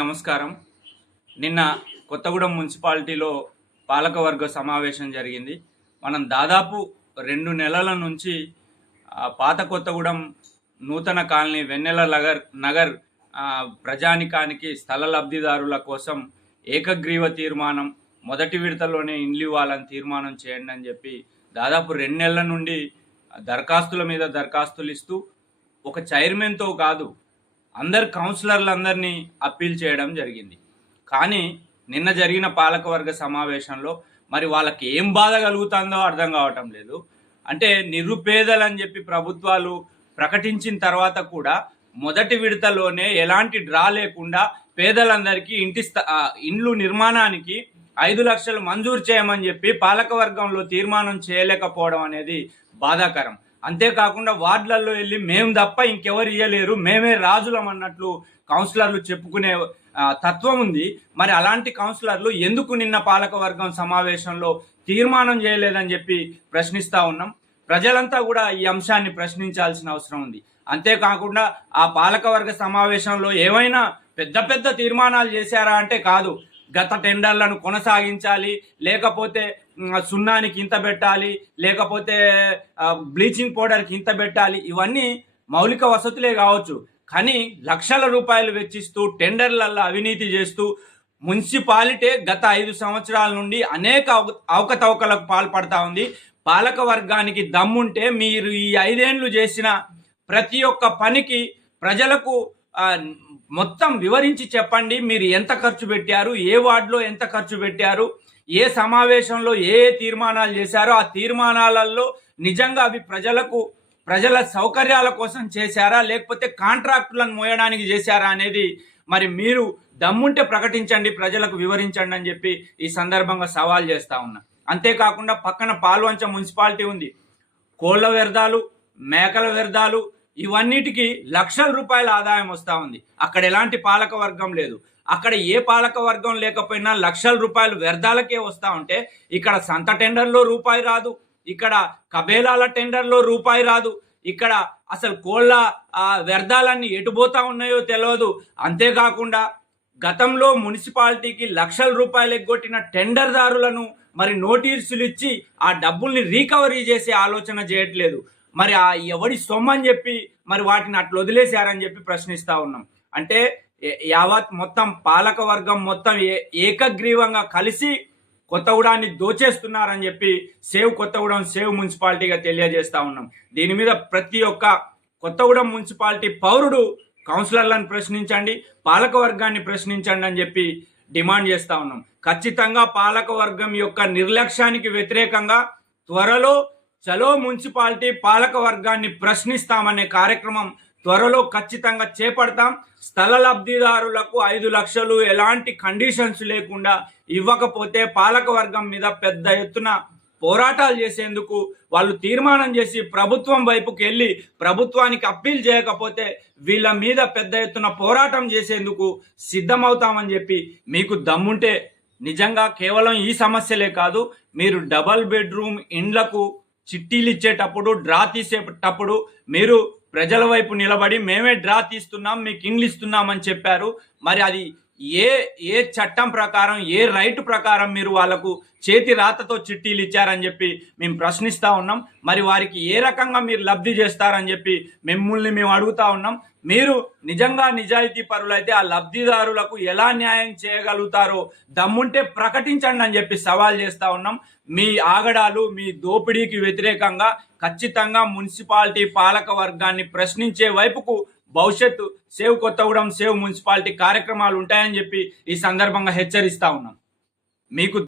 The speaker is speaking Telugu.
నమస్కారం. నిన్న కొత్తగూడెం మున్సిపాలిటీలో పాలకవర్గ సమావేశం జరిగింది. మనం దాదాపు రెండు నెలల నుంచి పాత కొత్తగూడెం నూతన కాలనీ వెన్నెల నగర్ నగర్ ప్రజానికానికి స్థల లబ్ధిదారుల కోసం ఏకగ్రీవ తీర్మానం మొదటి విడతలోనే ఇండ్లు ఇవ్వాలని తీర్మానం చేయండి అని చెప్పి దాదాపు రెండు నెలల నుండి దరఖాస్తుల మీద దరఖాస్తులు ఇస్తూ ఒక చైర్మన్తో కాదు అందరు కౌన్సిలర్లందరినీ అప్పీల్ చేయడం జరిగింది. కానీ నిన్న జరిగిన పాలకవర్గ సమావేశంలో మరి వాళ్ళకి ఏం బాధ కలుగుతుందో అర్థం కావటం లేదు. అంటే నిరుపేదలు అని చెప్పి ప్రభుత్వాలు ప్రకటించిన తర్వాత కూడా మొదటి విడతలోనే ఎలాంటి డ్రా లేకుండా పేదలందరికీ ఇంటి స్థ- ఇండ్లు నిర్మాణానికి ఐదు లక్షలు మంజూరు చేయమని చెప్పి పాలకవర్గంలో తీర్మానం చేయలేకపోవడం అనేది బాధాకరం. అంతేకాకుండా వార్డులలో వెళ్ళి మేము తప్ప ఇంకెవరు ఇయ్యలేరు. మేమే రాజులం అన్నట్లు కౌన్సిలర్లు చెప్పుకునే తత్వం ఉంది. మరి అలాంటి కౌన్సిలర్లు ఎందుకు నిన్న పాలకవర్గం సమావేశంలో తీర్మానం చేయలేదని చెప్పి ప్రశ్నిస్తా ఉన్నాం. ప్రజలంతా కూడా ఈ అంశాన్ని ప్రశ్నించాల్సిన అవసరం ఉంది. అంతేకాకుండా ఆ పాలకవర్గ సమావేశంలో ఏమైనా పెద్ద పెద్ద తీర్మానాలు చేశారా అంటే కాదు. గత టెండర్లను కొనసాగించాలి లేకపోతే సున్నానికి ఇంత పెట్టాలి లేకపోతే బ్లీచింగ్ పౌడర్కి ఇంత పెట్టాలి ఇవన్నీ మౌలిక వసతులే కావచ్చు. కానీ లక్షల రూపాయలు వెచ్చిస్తూ టెండర్లలో అవినీతి చేస్తూ మున్సిపాలిటీ గత ఐదు సంవత్సరాల నుండి అనేక అవ- అవకతవకలకు పాల్పడతా ఉంది. పాలక వర్గానికి దమ్ముంటే మీరు ఈ ఐదేండ్లు చేసిన ప్రతి ఒక్క పనికి ప్రజలకు మొత్తం వివరించి చెప్పండి. మీరు ఎంత ఖర్చు పెట్టారు? ఏ వార్డులో ఎంత ఖర్చు పెట్టారు? ఏ సమావేశంలో ఏ తీర్మానాలు చేశారో ఆ తీర్మానాలలో నిజంగా అవి ప్రజలకు ప్రజల సౌకర్యాల కోసం చేశారా లేకపోతే కాంట్రాక్టులను మోయడానికి చేశారా అనేది మరి మీరు దమ్ముంటే ప్రకటించండి ప్రజలకు వివరించండి అని చెప్పి ఈ సందర్భంగా సవాల్ చేస్తా ఉన్నా. అంతేకాకుండా పక్కన పాల్వంచ మున్సిపాలిటీ ఉంది. కోళ్ళ వ్యర్థాలు మేకల వ్యర్థాలు ఇవన్నిటికీ లక్షల రూపాయల ఆదాయం వస్తూ ఉంది. అక్కడ ఎలాంటి పాలక వర్గం లేదు. అక్కడ ఏ పాలక వర్గం లేకపోయినా లక్షల రూపాయలు వ్యర్థాలకే వస్తూ ఉంటే ఇక్కడ సంత టెండర్లో రూపాయి రాదు ఇక్కడ కబేలాల టెండర్లో రూపాయి రాదు ఇక్కడ అసలు కోళ్ళ ఆ, వ్యర్థాలన్నీ ఎటుపోతా ఉన్నాయో తెలియదు అంతేకాకుండా గతంలో మున్సిపాలిటీకి లక్షల రూపాయలు ఎగ్గొట్టిన టెండర్దారులను మరి నోటీసులు ఇచ్చి ఆ డబ్బుల్ని రీకవరీ చేసే ఆలోచన చేయట్లేదు. మరి ఆ ఎవడి సొమ్మని చెప్పి మరి వాటిని అట్లా వదిలేశారని చెప్పి ప్రశ్నిస్తా ఉన్నాం. అంటే యావత్ మొత్తం పాలక వర్గం మొత్తం ఏ- ఏకగ్రీవంగా కలిసి కొత్తగూడాన్ని దోచేస్తున్నారని చెప్పి సేవ్ కొత్తగూడెం సేవ్ మున్సిపాలిటీగా తెలియజేస్తా ఉన్నాం. దీని మీద ప్రతి ఒక్క కొత్తగూడెం మున్సిపాలిటీ పౌరుడు కౌన్సిలర్లను ప్రశ్నించండి పాలక వర్గాన్ని ప్రశ్నించండి అని చెప్పి డిమాండ్ చేస్తా ఉన్నాం. ఖచ్చితంగా పాలక వర్గం యొక్క నిర్లక్ష్యానికి వ్యతిరేకంగా త్వరలో చలో మున్సిపాలిటీ పాలక వర్గాన్ని ప్రశ్నిస్తామనే కార్యక్రమం త్వరలో ఖచ్చితంగా చేపడతాం. స్థల లబ్ధిదారులకు ఐదు లక్షలు ఎలాంటి కండిషన్స్ లేకుండా ఇవ్వకపోతే పాలకవర్గం మీద పెద్ద ఎత్తున పోరాటాలు చేసేందుకు వాళ్ళు తీర్మానం చేసి ప్రభుత్వం వైపుకి వెళ్ళి ప్రభుత్వానికి అప్పీల్ చేయకపోతే వీళ్ళ మీద పెద్ద ఎత్తున పోరాటం చేసేందుకు సిద్ధమవుతామని చెప్పి మీకు దమ్ముంటే నిజంగా కేవలం ఈ సమస్యలే కాదు మీరు డబల్ బెడ్రూమ్ ఇండ్లకు చిట్టీలు ఇచ్చేటప్పుడు డ్రా తీసేటప్పుడు మీరు ప్రజల వైపు నిలబడి మేమే డ్రా తీస్తున్నాం మీకు ఇండ్లు ఇస్తున్నామని చెప్పారు. మరి అది ఏ ఏ చట్టం ప్రకారం ఏ రైట్ ప్రకారం మీరు వాళ్ళకు చేతి రాతతో చిట్టీలు ఇచ్చారని చెప్పి మేము ప్రశ్నిస్తూ ఉన్నాం. మరి వారికి ఏ రకంగా మీరు లబ్ధి చేస్తారని చెప్పి మిమ్మల్ని మేము అడుగుతా ఉన్నాం. మీరు నిజంగా నిజాయితీ పరులైతే ఆ లబ్ధిదారులకు ఎలా న్యాయం చేయగలుగుతారో దమ్ముంటే ప్రకటించండి అని చెప్పి సవాల్ చేస్తూ ఉన్నాం. మీ ఆగడాలు మీ దోపిడీకి వ్యతిరేకంగా ఖచ్చితంగా మున్సిపాలిటీ పాలక వర్గాన్ని ప్రశ్నించే వైపుకు భవిష్యత్తు సేవ్ కొత్తగూడెం సేవ్ మున్సిపాలిటీ కార్యక్రమాలు ఉంటాయని చెప్పి ఈ సందర్భంగా హెచ్చరిస్తా ఉన్నాం. మీకు